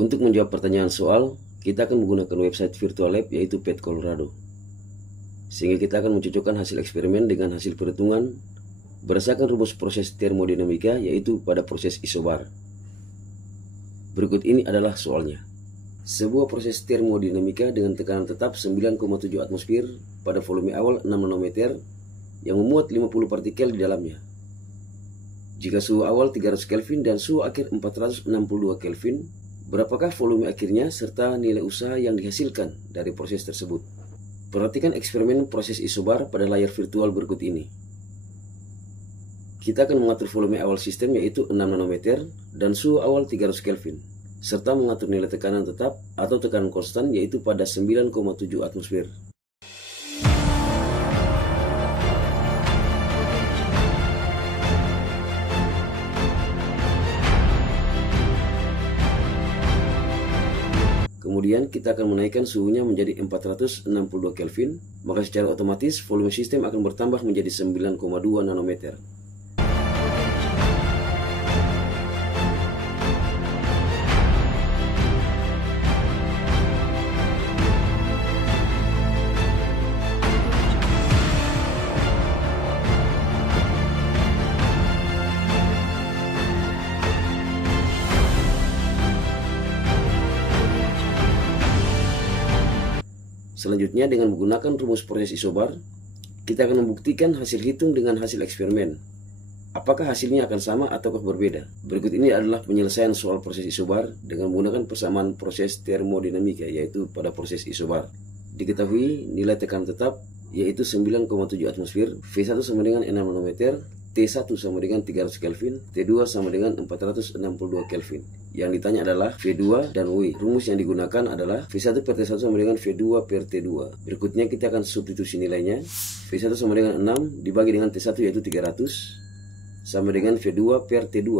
Untuk menjawab pertanyaan soal, kita akan menggunakan website virtual lab yaitu PET Colorado. Sehingga kita akan mencocokkan hasil eksperimen dengan hasil perhitungan berdasarkan rumus proses termodinamika yaitu pada proses isobar. Berikut ini adalah soalnya. Sebuah proses termodinamika dengan tekanan tetap 9,7 atmosfer pada volume awal 6 nanometer yang memuat 50 partikel di dalamnya. Jika suhu awal 300 Kelvin dan suhu akhir 462 Kelvin, berapakah volume akhirnya serta nilai usaha yang dihasilkan dari proses tersebut? Perhatikan eksperimen proses isobar pada layar virtual berikut ini. Kita akan mengatur volume awal sistem yaitu 6 nanometer dan suhu awal 300 Kelvin, serta mengatur nilai tekanan tetap atau tekanan konstan yaitu pada 9,7 atmosfer. Kemudian kita akan menaikkan suhunya menjadi 462 Kelvin, maka secara otomatis volume sistem akan bertambah menjadi 9,2 nanometer. Selanjutnya, dengan menggunakan rumus proses isobar, kita akan membuktikan hasil hitung dengan hasil eksperimen. Apakah hasilnya akan sama ataukah berbeda? Berikut ini adalah penyelesaian soal proses isobar dengan menggunakan persamaan proses termodinamika yaitu pada proses isobar. Diketahui nilai tekanan tetap yaitu 9,7 atmosfer, V1 sama dengan 6 nanometer, T1 sama dengan 300 Kelvin, T2 sama dengan 462 Kelvin. Yang ditanya adalah V2 dan W. Rumus yang digunakan adalah V1 per T1 sama dengan V2 per T2. Berikutnya kita akan substitusi nilainya. V1 sama dengan 6 dibagi dengan T1 yaitu 300 sama dengan V2 per T2.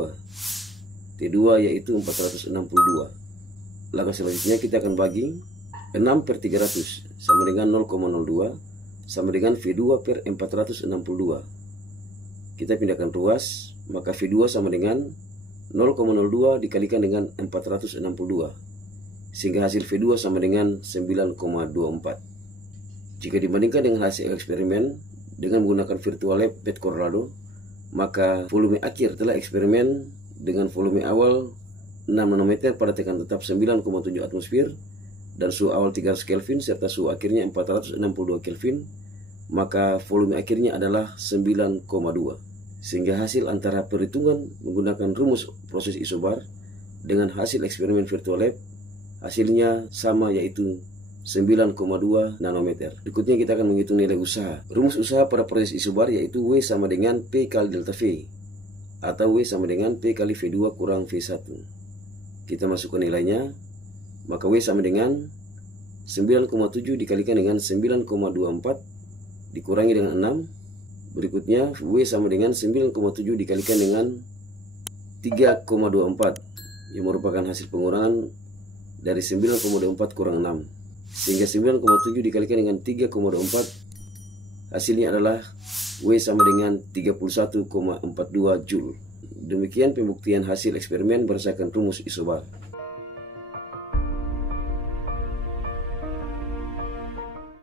T2 yaitu 462. Langkah selanjutnya kita akan bagi 6 per 300 sama dengan 0,02 sama dengan V2 per 462. Kita pindahkan ruas, maka V2 sama dengan 0,02 dikalikan dengan 462, sehingga hasil V2 sama dengan 9,24. Jika dibandingkan dengan hasil eksperimen dengan menggunakan virtual lab PET Colorado, maka volume akhir telah eksperimen dengan volume awal 6 nanometer pada tekanan tetap 9,7 atmosfer dan suhu awal 300 Kelvin serta suhu akhirnya 462 Kelvin, maka volume akhirnya adalah 9,2. Sehingga hasil antara perhitungan menggunakan rumus proses isobar dengan hasil eksperimen virtual lab hasilnya sama yaitu 9,2 nanometer. Berikutnya kita akan menghitung nilai usaha. Rumus usaha pada proses isobar yaitu W sama dengan P kali delta V atau W sama dengan P kali V2 kurang V1. Kita masukkan nilainya, maka W sama dengan 9,7 dikalikan dengan 9,24 dikurangi dengan 6. Berikutnya W sama dengan 9,7 dikalikan dengan 3,24 yang merupakan hasil pengurangan dari 9,24 kurang 6. Sehingga 9,7 dikalikan dengan 3,24 hasilnya adalah W sama dengan 31,42 Joule. Demikian pembuktian hasil eksperimen berdasarkan rumus isobar.